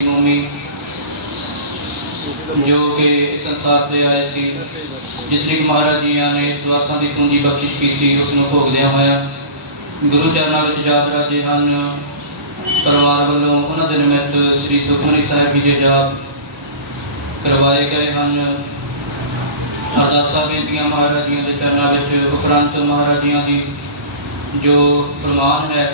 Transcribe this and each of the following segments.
ਭੂਮੀ ਜੋ ਕਿ ਸੰਸਾਰ ਤੇ ਆਏ ਸੀ। ਜਿਤਨੀ ਕੁ ਮਹਾਰਾਜ ਜੀਆਂ ਨੇ ਇਸ ਦੀ ਪੂੰਜੀ ਬਖਸ਼ਿਸ਼ ਕੀਤੀ, ਉਸ ਨੂੰ ਭੋਗਦਿਆਂ ਹੋਇਆ ਗੁਰੂ ਚਰਨਾਂ ਵਿੱਚ ਜਾਪ ਰਾਜੇ ਹਨ। ਪਰਿਵਾਰ ਵੱਲੋਂ ਉਹਨਾਂ ਦੇ ਨਿਮਿਤ ਸ੍ਰੀ ਸੁਖਮਨੀ ਸਾਹਿਬ ਜੀ ਦੇ ਜਾਪ ਕਰਵਾਏ ਗਏ ਹਨ। ਅਰਦਾਸਾਂ ਬੇਨਤੀਆਂ ਮਹਾਰਾਜ ਜੀਆਂ ਦੇ ਚਰਨਾਂ ਵਿੱਚ, ਉਪਰੰਤ ਮਹਾਰਾਜ ਜੀਆਂ ਦੀ ਜੋ ਫਰਮਾਨ ਹੈ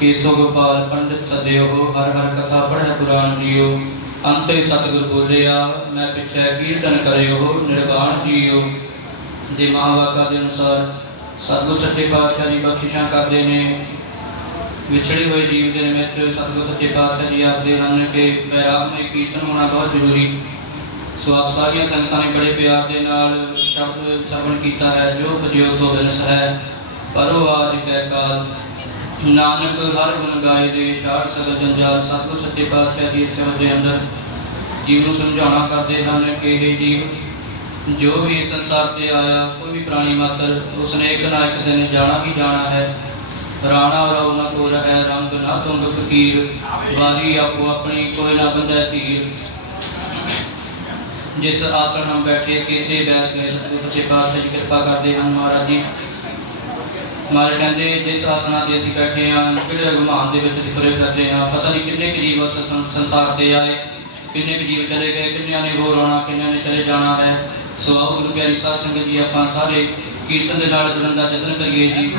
ਕੇਸੋ ਗੋਪਾਲ ਪੰਡਿਤ ਸਦਿਓ ਹਰ ਹਰ ਕਥਾ ਪੜ੍ਹੈ ਪੁਰਾਣ ਜੀਓ ਅੰਤੇ ਸਤਿਗੁਰ ਬੋਲਿਆ, ਮੈਂ ਪਿਛੈ ਕੀਰਤਨ ਕਰਿਓ ਨਿਰਗਾਣ ਜੀਓ। ਦੇ ਮਹਾਵਾਕਾ ਦੇ ਅਨੁਸਾਰ ਸਤਿਗੁਰ ਸੱਚੇ ਪਾਤਸ਼ਾਹ ਜੀ ਬਖਸ਼ਿਸ਼ਾਂ ਕਰਦੇ ਨੇ, ਵਿਛੜੇ ਹੋਏ ਜੀਵ ਦੇ ਨਿਮਿਤ ਸਤਿਗੁਰ ਸੱਚੇ ਪਾਤਸ਼ਾਹ ਜੀ ਆਖਦੇ ਹਨ ਕਿ ਵੈਰਾਗ ਕੀਰਤਨ ਹੋਣਾ ਬਹੁਤ ਜ਼ਰੂਰੀ। ਸੋ ਆਪ ਸਾਰੀਆਂ ਸੰਗਤਾਂ ਨੇ ਬੜੇ ਪਿਆਰ ਦੇ ਨਾਲ ਸ਼ਬਦ ਸਰਵਣ ਕੀਤਾ ਹੈ, ਜੋ ਭਜਿਓ ਸੋ ਬਿਨਸ ਹੈ, ਪਰੋ ਆਜ ਕੈ ਕਾਲ। ਨਾਨਕ ਹਰ ਗੁਣ ਗਾਏ ਦੇ ਸ਼ਾਰ ਸਗਲ ਜੰਜਾਲ, ਸਤਿਗੁਰ ਸੱਚੇ ਪਾਤਸ਼ਾਹ ਦੀ ਸੇਵਾ ਦੇ ਅੰਦਰ। ਜੀਵ ਨੂੰ ਸਮਝਾਉਣਾ ਕਰਦੇ ਹਨ ਕਿ ਇਹ ਜੀਵ, ਜੋ ਵੀ ਸੰਸਾਰ ਤੇ ਆਇਆ, ਕੋਈ ਵੀ ਪ੍ਰਾਣੀ ਮਾਤਰ, ਉਸਨੇ ਇੱਕ ਨਾ ਇੱਕ ਦਿਨ ਜਾਣਾ ਹੀ ਜਾਣਾ ਹੈ। ਰਾਣਾ ਰਉ ਨ ਕੋ ਰਹਿ ਰੰਗ, ਨਾ ਤੁੰਗ ਫਕੀਰ, ਵਾਰੀ ਆਪੋ ਆਪਣੀ ਕੋਈ ਨਾ ਬੰਦਾ ਧੀਰ। ਜਿਸ ਆਸਣ ਹਮ ਬੈਠੇ, ਕੀਤੇ ਬੈਸ ਗਏ, ਸਤਿਗੁਰ ਸੱਚੇ ਪਾਤਸ਼ਾਹ ਦੀ ਕਿਰਪਾ ਕਰਦੇ ਹਨ ਮਹਾਰਾਜ ਜੀ। ਮਾਰੇ ਕਹਿੰਦੇ, ਜਿਸ ਆਸਣਾ ਤੇ ਅਸੀਂ ਬੈਠੇ ਹਾਂ, ਕਿਹੜੇ ਅਗਮਾਨ ਦੇ ਵਿੱਚ ਤੁਰੇ ਫਿਰਦੇ ਹਾਂ, ਪਤਾ ਨਹੀਂ ਕਿੰਨੇ ਕੁ ਜੀਵ ਉਸ ਸੰਸਾਰ ਤੇ ਆਏ, ਕਿੰਨੇ ਕੁ ਜੀਵ ਚਲੇ ਗਏ, ਕਿੰਨਿਆਂ ਨੇ ਹੋਰ ਆਉਣਾ, ਕਿੰਨਿਆਂ ਨੇ ਚਲੇ ਜਾਣਾ ਹੈ। ਸੋ ਆਓ ਗੁਰੂ ਪਿਆਰੀ ਸਾਧ ਸੰਗਤ ਜੀ, ਆਪਾਂ ਸਾਰੇ ਕੀਰਤਨ ਦੇ ਨਾਲ ਜੁੜਨ ਦਾ ਯਤਨ ਕਰੀਏ ਜੀ।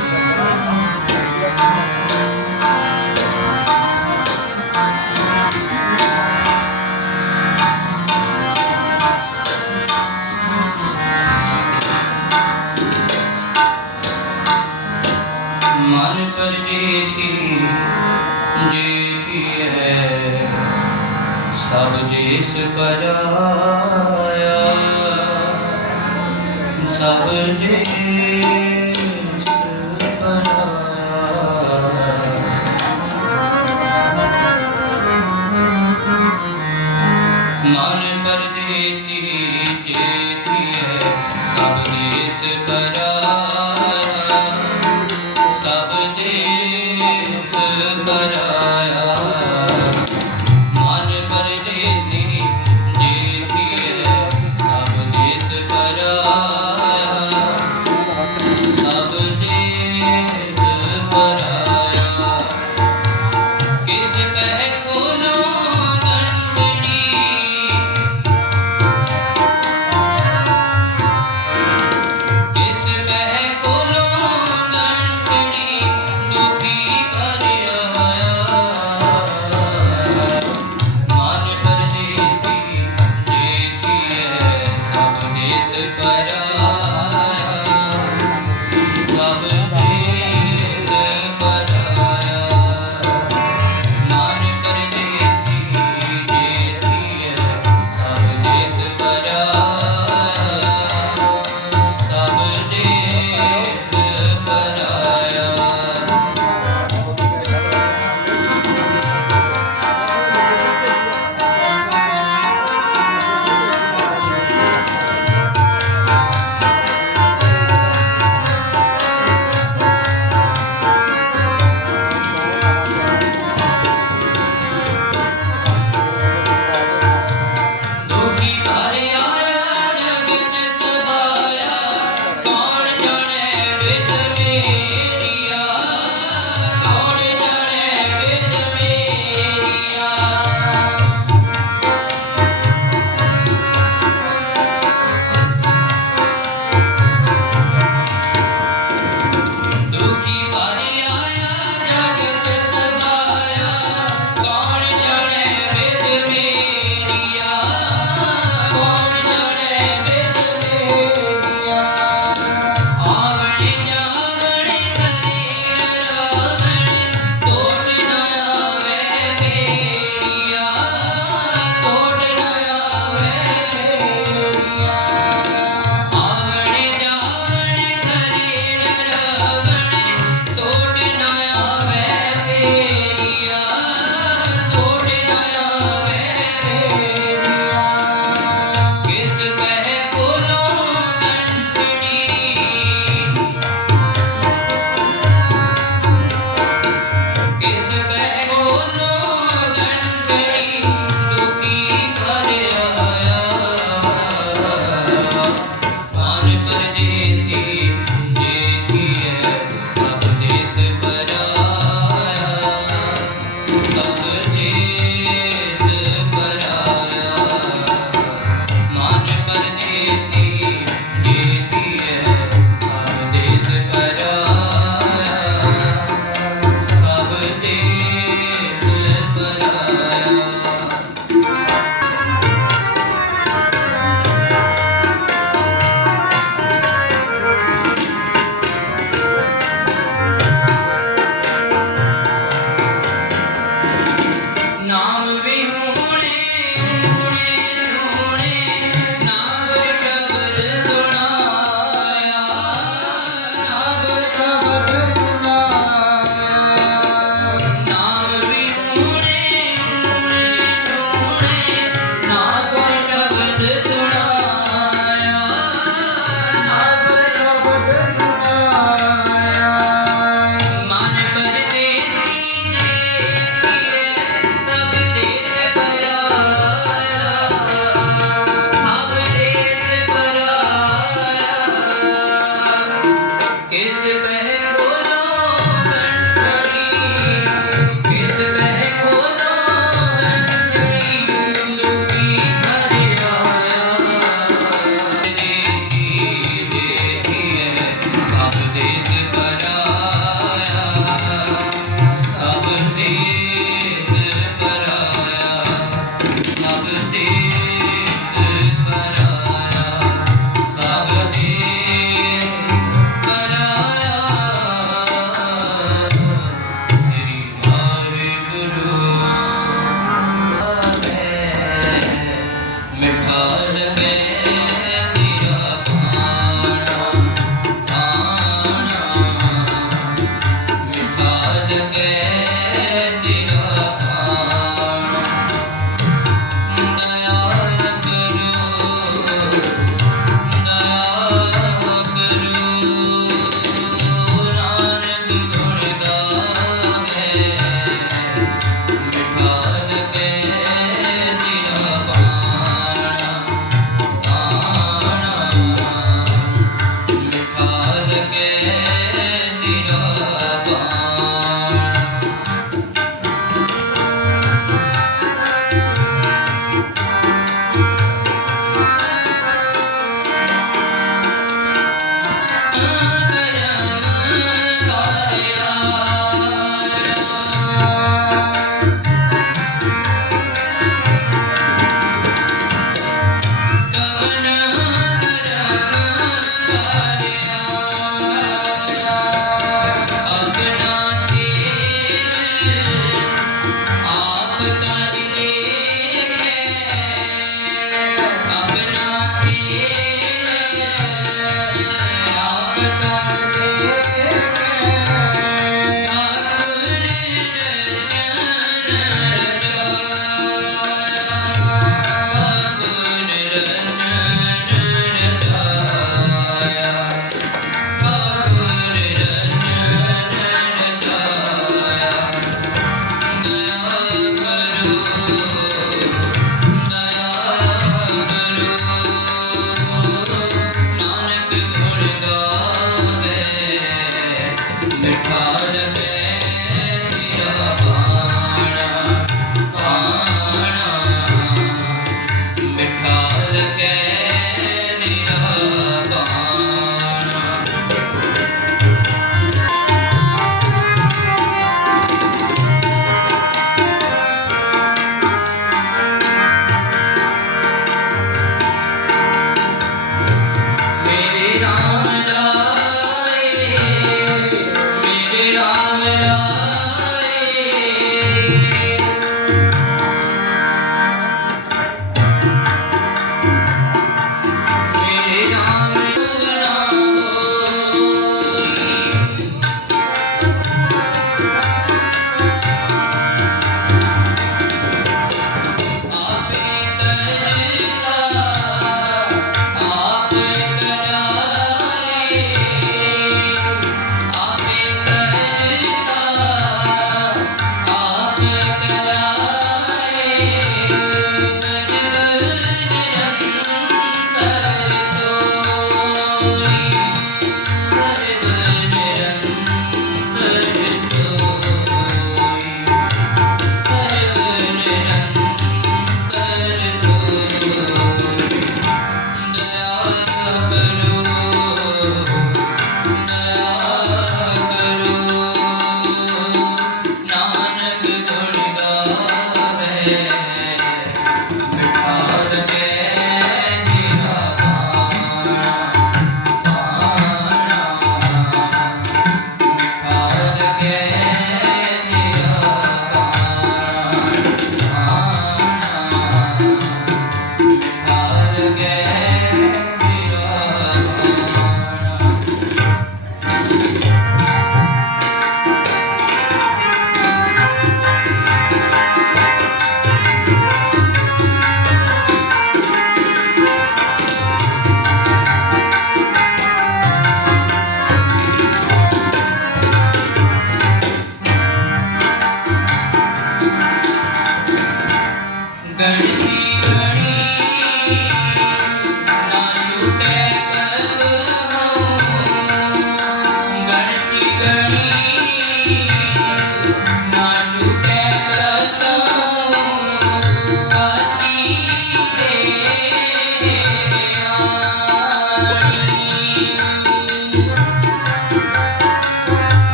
Lord.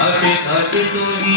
Happy, happy to you.